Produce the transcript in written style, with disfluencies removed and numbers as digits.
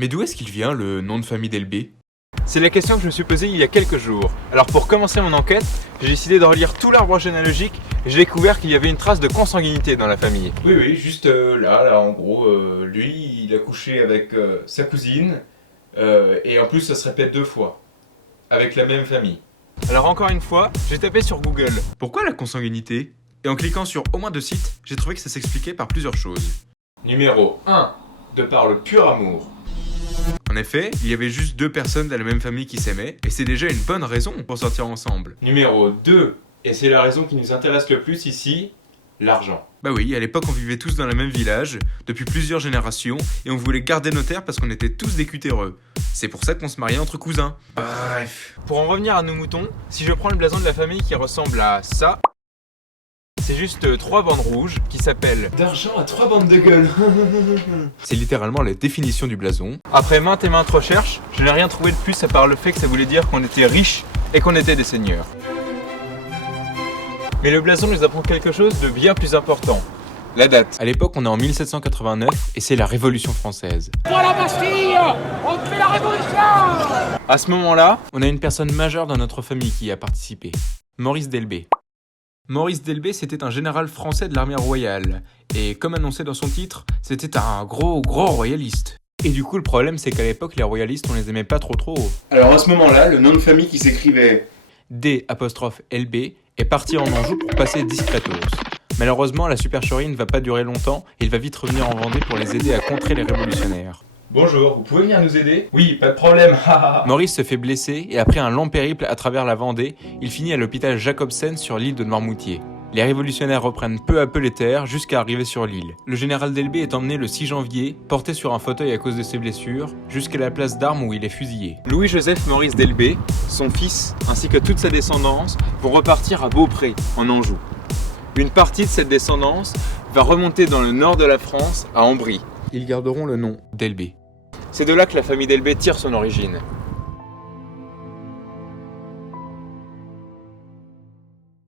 Mais d'où est-ce qu'il vient le nom de famille Delbé? C'est la question que je me suis posée il y a quelques jours. Alors pour commencer mon enquête, j'ai décidé de relire tout l'arbre généalogique et j'ai découvert qu'il y avait une trace de consanguinité dans la famille. Oui, juste là, en gros, lui, il a couché avec sa cousine, et en plus, ça se répète 2 fois, avec la même famille. Alors encore une fois, j'ai tapé sur Google. Pourquoi la consanguinité? Et en cliquant sur au moins 2 sites, j'ai trouvé que ça s'expliquait par plusieurs choses. Numéro 1, de par le pur amour. En effet, il y avait juste 2 personnes de la même famille qui s'aimaient, et c'est déjà une bonne raison pour sortir ensemble. Numéro 2, et c'est la raison qui nous intéresse le plus ici, l'argent. Bah oui, à l'époque on vivait tous dans le même village, depuis plusieurs générations, et on voulait garder nos terres parce qu'on était tous des cutéreux. C'est pour ça qu'on se mariait entre cousins. Bref. Pour en revenir à nos moutons, si je prends le blason de la famille qui ressemble à ça, c'est juste 3 bandes rouges qui s'appellent D'argent à 3 bandes de gueule. C'est littéralement la définition du blason. Après maintes et maintes recherches, je n'ai rien trouvé de plus à part le fait que ça voulait dire qu'on était riches et qu'on était des seigneurs. Mais le blason nous apprend quelque chose de bien plus important. La date. À l'époque, on est en 1789 et c'est la Révolution française. Pour la Bastille, on fait la révolution! À ce moment-là, on a une personne majeure dans notre famille qui y a participé. Maurice Delbé. Maurice Delbé, c'était un général français de l'armée royale. Et comme annoncé dans son titre, c'était un gros royaliste. Et du coup, le problème, c'est qu'à l'époque, les royalistes, on les aimait pas trop. Alors à ce moment-là, le nom de famille qui s'écrivait D''LB est parti en Anjou pour passer discretos. Malheureusement, la supercherie ne va pas durer longtemps et il va vite revenir en Vendée pour les aider à contrer les révolutionnaires. Bonjour, vous pouvez venir nous aider? Oui, pas de problème, Maurice se fait blesser et après un long périple à travers la Vendée, il finit à l'hôpital Jacobsen sur l'île de Noirmoutier. Les révolutionnaires reprennent peu à peu les terres jusqu'à arriver sur l'île. Le général Delbé est emmené le 6 janvier, porté sur un fauteuil à cause de ses blessures, jusqu'à la place d'armes où il est fusillé. Louis-Joseph Maurice Delbé, son fils, ainsi que toute sa descendance, vont repartir à Beaupré, en Anjou. Une partie de cette descendance va remonter dans le nord de la France, à Ambry. Ils garderont le nom Delbé. C'est de là que la famille Delbé tire son origine.